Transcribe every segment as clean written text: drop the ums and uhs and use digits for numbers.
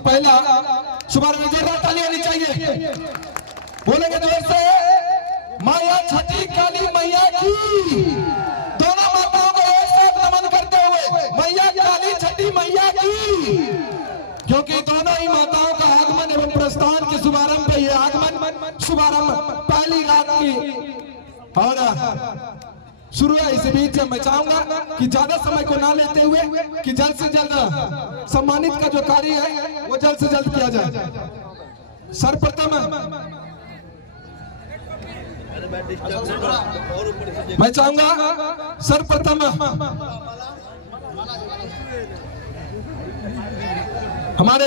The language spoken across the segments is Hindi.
पहला शुभारंभ जोरदार ताली होनी चाहिए। बोलेंगे जोर से, माया छठी काली मैया की। दोनों माताओं को एक साथ नमन करते हुए मैया काली छठी मैया की, क्योंकि दोनों ही माताओं का आगमन एवं प्रस्थान के शुभारंभ पे ये आगमन शुभारंभ पहली रात की और शुरू है। इसी बीच मैं चाहूंगा कि ज्यादा समय को ना लेते हुए कि जल्द से जल्द सम्मानित का जो कार्य है वो जल्द से जल्द किया जाए। सर्वप्रथम मैं चाहूंगा सर्वप्रथम हमारे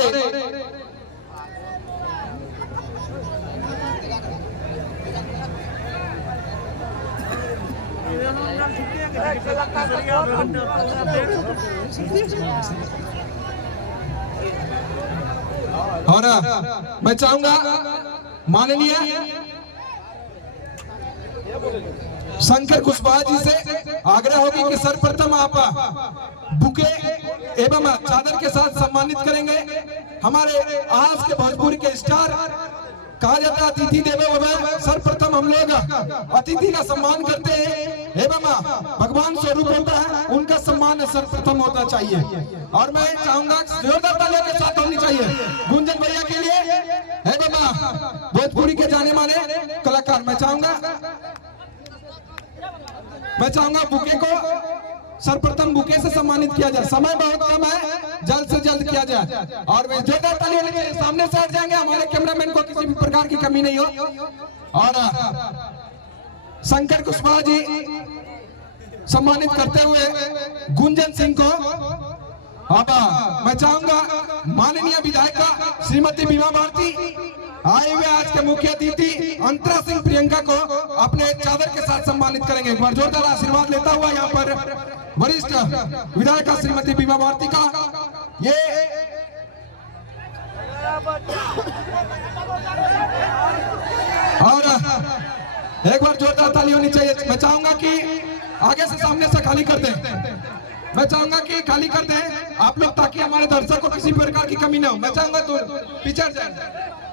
और मैं चाहूंगा माननीय शंकर कुशवाहा जी से आग्रह होगी कि सर्वप्रथम आप बुके एवं चादर के साथ सम्मानित करेंगे। हमारे आज के भोजपुरी के स्टार कहा जाता है अतिथि देवो भव। सर्वप्रथम हम लोग अतिथि का सम्मान करते हैं एवं भगवान स्वरूप होता है, उनका सम्मान सर्वप्रथम होना चाहिए। और मैं चाहूंगा जोरदार तालियों के साथ होनी चाहिए गुंजन भैया के लिए एवं भोजपुरी के जाने माने कलाकार। मैं चाहूंगा बुके को सर्वप्रथम बुके से सम्मानित किया जाए। समय बहुत कम है, जल्द से जल्द किया जाए। और वे जोरदार ताली होनी चाहिए। सामने से हट जाएंगे, हमारे कैमरामैन को किसी भी प्रकार की कमी नहीं हो। और शंकर कुशवाहा जी सम्मानित करते हुए गुंजन सिंह को। अब मैं चाहूंगा माननीय विधायिका श्रीमती बीमा भारती आए हुए आज के मुख्य अतिथि अंतरा सिंह प्रियंका को अपने चादर के साथ सम्मानित करेंगे। एक बार जोरदार आशीर्वाद लेता हुआ यहाँ पर वरिष्ठ विधायिका श्रीमती बीमा भारती का ये और एक बार जोरदार ताली होनी चाहिए। मैं चाहूंगा कि आगे से सामने से खाली कर दें। मैं चाहूंगा कि खाली कर दें आप लोग, ताकि हमारे दर्शकों को किसी प्रकार की कमी ना हो। मैं चाहूंगा तो पीछे जाए,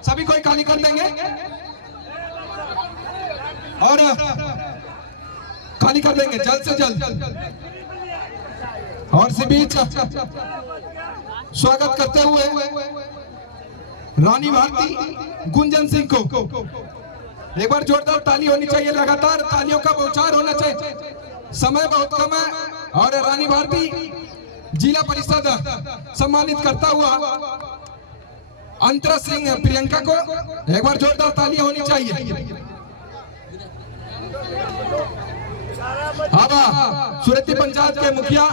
सभी कोई खाली कर देंगे और खाली कर देंगे जल्द से जल्द। और इसी बीच स्वागत करते हुए रानी भारती गुंजन सिंह को एक बार जोरदार ताली होनी चाहिए। लगातार तालियों का बौछार होना चाहिए, समय बहुत कम है। और रानी भारती जिला परिषद सम्मानित करता हुआ अंतरा सिंह प्रियंका को एक बार जोरदार ताली होनी चाहिए। अब सुरती पंचायत के मुखिया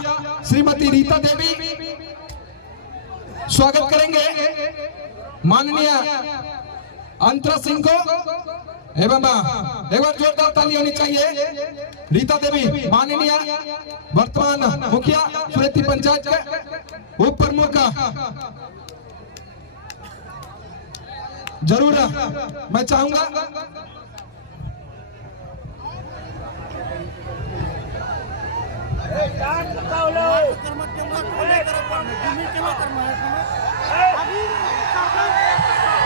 श्रीमती रीता देवी स्वागत करेंगे माननीय अंतरा सिंह को एवं एक बार जोरदार ताली होनी चाहिए। रीता देवी माननीय वर्तमान मुखिया सुरती पंचायत के उप प्रमुख जरूर मैं चाहूंगा